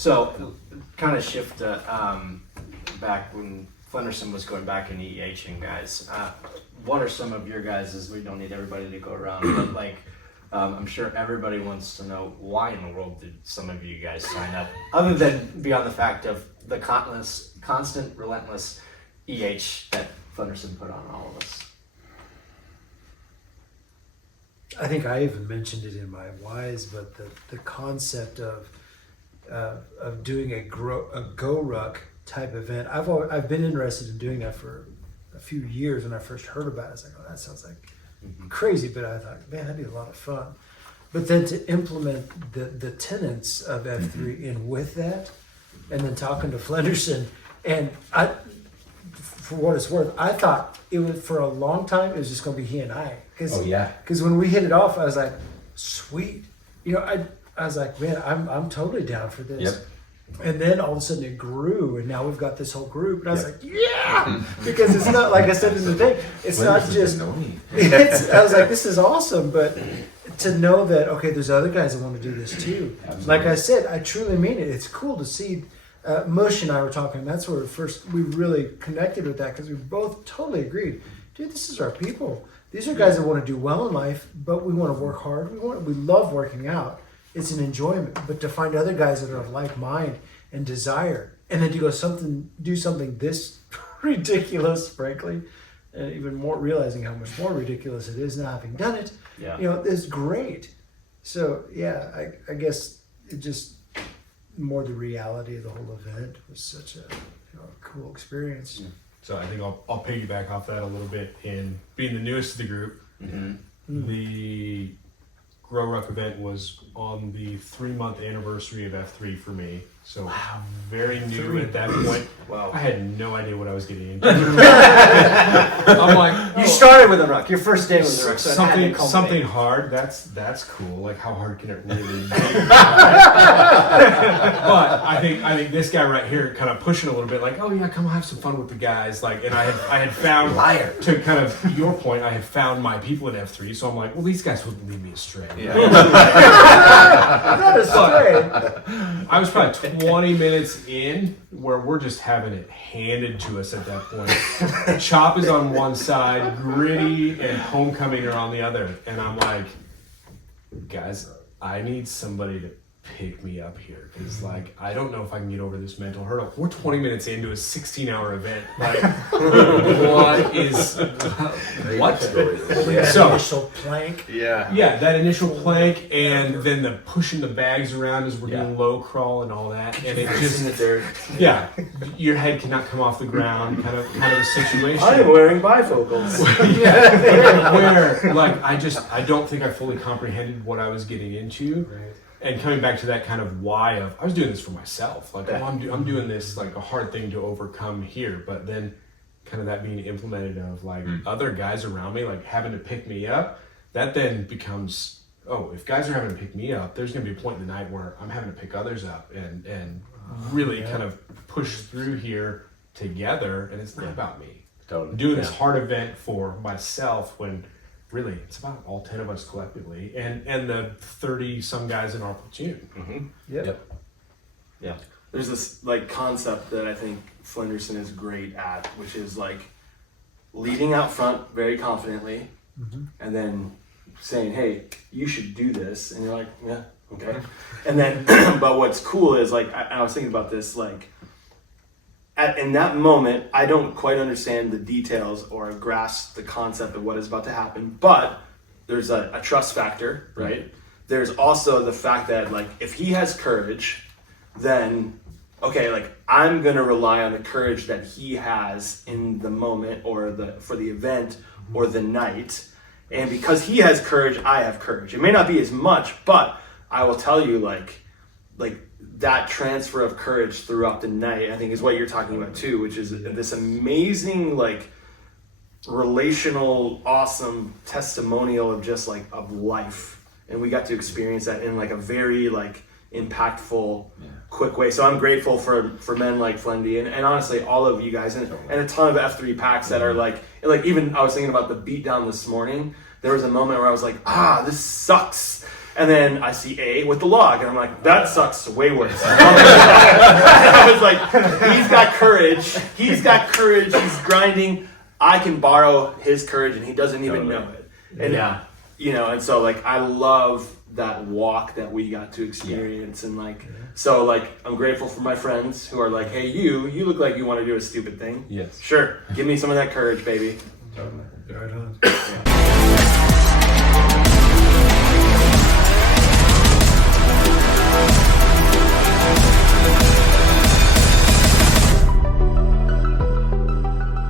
So, kind of shift back when Flenderson was going back and EHing guys. What are some of your guys', we don't need everybody to go around, but like, I'm sure everybody wants to know why in the world did some of you guys sign up, other than beyond the fact of the constant, relentless EH that Flenderson put on all of us. I think I even mentioned it in my whys, but the concept of doing a GROWRUCK type event, I've been interested in doing that for a few years. When I first heard about it, I was like, oh, that sounds like crazy, but I thought, man, that'd be a lot of fun. But then to implement the tenets of F3 in with that, and then talking to Flenderson, and I, for what it's worth, I thought it was, for a long time, it was just going to be he and I. Because when we hit it off, I was like, sweet. You know, I was like, man, I'm totally down for this. Yep. And then all of a sudden it grew, and now we've got this whole group. And I was like, yeah! Because it's not, like I said in the thing, it's not just, I was like, this is awesome. But to know that, okay, there's other guys that want to do this too. Absolutely. Like I said, I truly mean it. It's cool to see. Mush and I were talking, and that's where we really connected with that, because we both totally agreed. Dude, this is our people. These are guys that want to do well in life, but we want to work hard. We love working out. It's an enjoyment. But to find other guys that are of like mind and desire, and then to go do something this ridiculous, frankly, and even more realizing how much more ridiculous it is now having done it. Yeah. You know, it's great. So yeah, I guess it just more the reality of the whole event was such a cool experience. Yeah. So I think I'll piggyback off that a little bit. In being the newest of the group, the GROWRUCK event was on the 3-month anniversary of F3 for me. So very new at that point. Wow. I had no idea what I was getting into. I'm like, you started with a ruck. Your first day was a ruck. So something hard. That's cool. Like, how hard can it really be? But I think this guy right here kind of pushing a little bit. Like, oh yeah, come have some fun with the guys. Like, and I had found to kind of your point. I had found my people in F3. So I'm like, well, these guys wouldn't lead me astray. Yeah. Not astray. I was probably 20 minutes in where we're just having it handed to us at that point. Chop is on one side, Gritty and Homecoming are on the other. And I'm like, guys, I need somebody to pick me up here. Because, like, I don't know if I can get over this mental hurdle. We're 20 minutes into a 16-hour event. Like, what is... what? So, initial plank. Yeah, that initial plank, and then the pushing the bags around as we're doing low crawl and all that. And it just... your head cannot come off the ground, kind of a situation. I am wearing bifocals. Where, like, I don't think I fully comprehended what I was getting into. Right. And coming back to that kind of why of, I was doing this for myself. Like, I'm doing this, like, a hard thing to overcome here. But then kind of that being implemented of, like, other guys around me, like, having to pick me up, that then becomes, oh, if guys are having to pick me up, there's going to be a point in the night where I'm having to pick others up and really kind of push through here together. And it's not about me. Totally. I'm doing this hard event for myself when... really, it's about all 10 of us collectively, and the 30-some guys in our platoon. Yep. Yeah. There's this, like, concept that I think Flenderson is great at, which is, like, leading out front very confidently, and then saying, hey, you should do this. And you're like, yeah, okay. And then, but what's cool is, like, I was thinking about this, like, in that moment, I don't quite understand the details or grasp the concept of what is about to happen, but there's a trust factor, right? There's also the fact that, like, if he has courage, then, okay, like, I'm going to rely on the courage that he has in the moment or for the event or the night. And because he has courage, I have courage. It may not be as much, but I will tell you, like that transfer of courage throughout the night, I think, is what you're talking about too, which is this amazing, like, relational, awesome testimonial of just, like, of life. And we got to experience that in, like, a very, like, impactful, quick way. So I'm grateful for men like Flendy and honestly all of you guys and a ton of F3 packs that are like even I was thinking about the beatdown this morning. There was a moment where I was like, this sucks. And then I see A with the log, and I'm like, that sucks way worse. I was like, he's got courage. He's He's grinding. I can borrow his courage, and he doesn't even know it. And and so like I love that walk that we got to experience, and like so like I'm grateful for my friends who are like, hey, you look like you want to do a stupid thing. Yes. Sure, give me some of that courage, baby. Right on.